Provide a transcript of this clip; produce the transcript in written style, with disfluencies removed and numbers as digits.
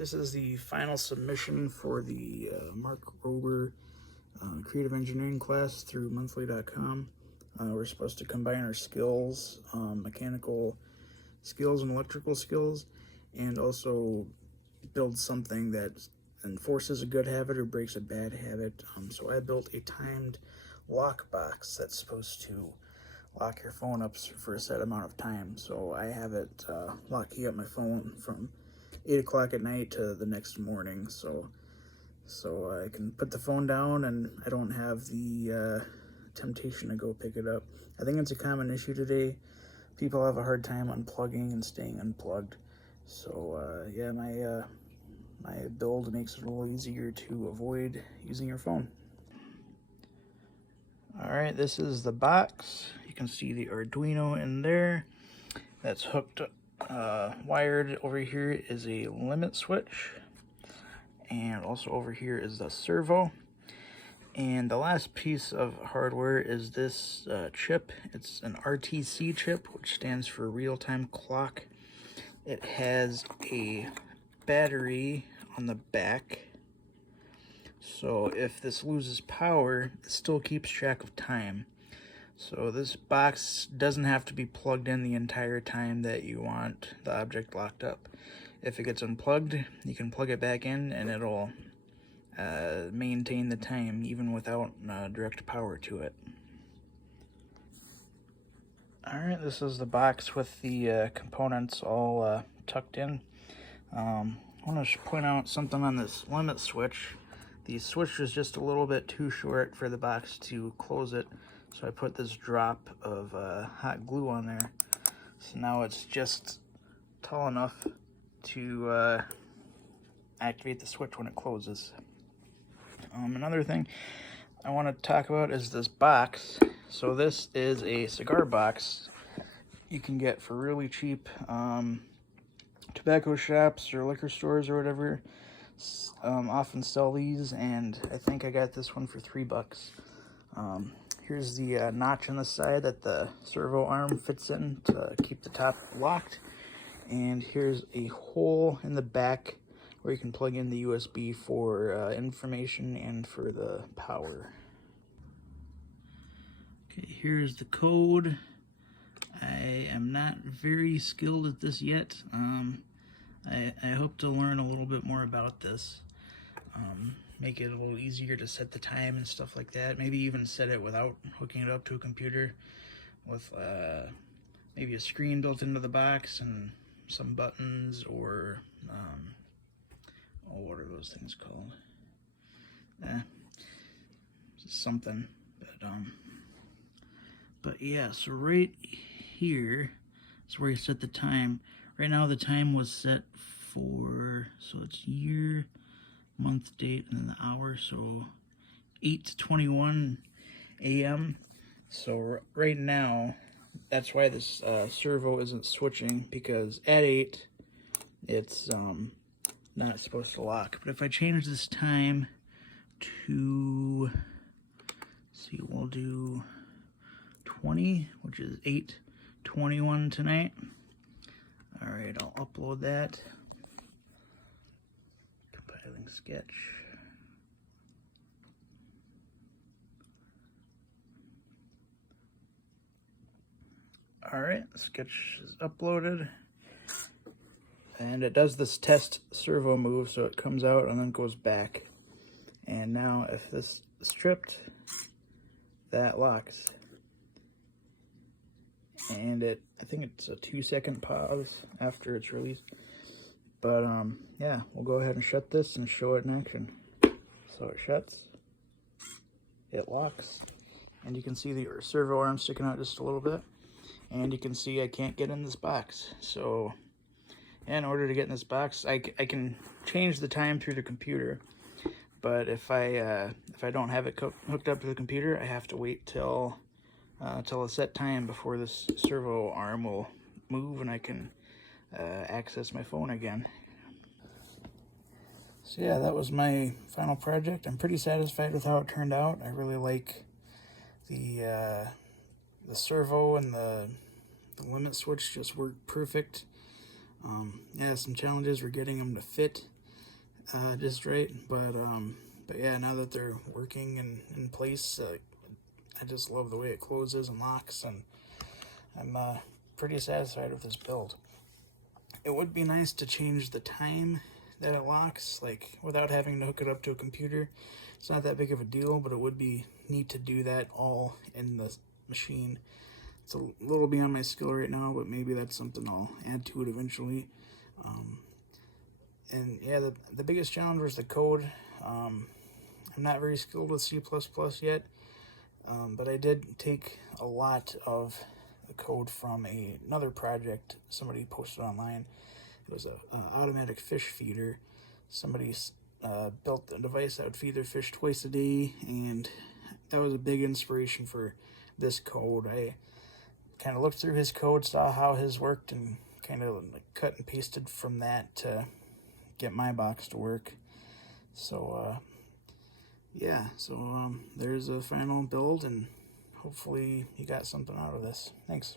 This is the final submission for the Mark Rober Creative Engineering class through monthly.com. We're supposed to combine our skills, mechanical skills and electrical skills, and also build something that enforces a good habit or breaks a bad habit. So I built a timed lock box that's supposed to lock your phone up for a set amount of time. So I have it locking up my phone from 8 o'clock at night to the next morning, so I can put the phone down and I don't have the temptation to go pick it up. I think it's a common issue today. People have a hard time unplugging and staying unplugged. So yeah, my build makes it a little easier to avoid using your phone. Alright, this is the box. You can see the Arduino in there. That's hooked up. Wired over here is a limit switch, and also over here is the servo. And the last piece of hardware is this chip. It's an RTC chip, which stands for real-time clock. It has a battery on the back, so if this loses power, it still keeps track of time. So this box doesn't have to be plugged in the entire time that you want the object locked up. If it gets unplugged, you can plug it back in and it'll maintain the time even without direct power to it. Alright, this is the box with the components all tucked in. I want to point out something on this limit switch. The switch is just a little bit too short for the box to close it. So I put this drop of hot glue on there. So now it's just tall enough to activate the switch when it closes. Another thing I want to talk about is this box. So this is a cigar box you can get for really cheap. Tobacco shops or liquor stores or whatever often sell these, and I think I got this one for $3. Here's the notch on the side that the servo arm fits in to keep the top locked. And here's a hole in the back where you can plug in the USB for information and for the power. Okay, here's the code. I am not very skilled at this yet. I hope to learn a little bit more about this. Make it a little easier to set the time and stuff like that. Maybe even set it without hooking it up to a computer, with maybe a screen built into the box and some buttons, or oh, what are those things called? Something. But yeah, so right here is where you set the time. Right now the time was set for, so it's year, month, date, and then the hour, so 8:21 a.m. So right now, that's why this servo isn't switching, because at 8 it's not supposed to lock. But if I change this time to, let's see, we'll do 20, which is 8:21 tonight. All right, I'll upload that. Compiling sketch. All right, sketch is uploaded. And it does this test servo move, so it comes out and then goes back. And now if this is stripped, that locks. And I think it's a 2-second pause after it's released. But yeah, we'll go ahead and shut this and show it in action. So it shuts, it locks, and you can see the servo arm sticking out just a little bit. And you can see I can't get in this box. So in order to get in this box, I can change the time through the computer. But if I don't have it hooked up to the computer, I have to wait till a set time before this servo arm will move and I can access my phone again. So yeah, that was my final project. I'm pretty satisfied with how it turned out. I really like the servo and the limit switch just worked perfect. Yeah, some challenges were getting them to fit just right. But yeah, now that they're working and in place, I just love the way it closes and locks, and I'm pretty satisfied with this build. It would be nice to change the time that it locks, like without having to hook it up to a computer. It's not that big of a deal, but it would be neat to do that all in the machine. It's a little beyond my skill right now, but maybe that's something I'll add to it eventually. And yeah, the biggest challenge was the code. I'm not very skilled with C++ yet, but I did take a lot of the code from another project somebody posted online. It was a automatic fish feeder. Somebody built a device that would feed their fish twice a day, and that was a big inspiration for this code. I kind of looked through his code, saw how his worked, and kind of like cut and pasted from that to get my box to work. So yeah, so there's a final build, and hopefully you got something out of this. Thanks.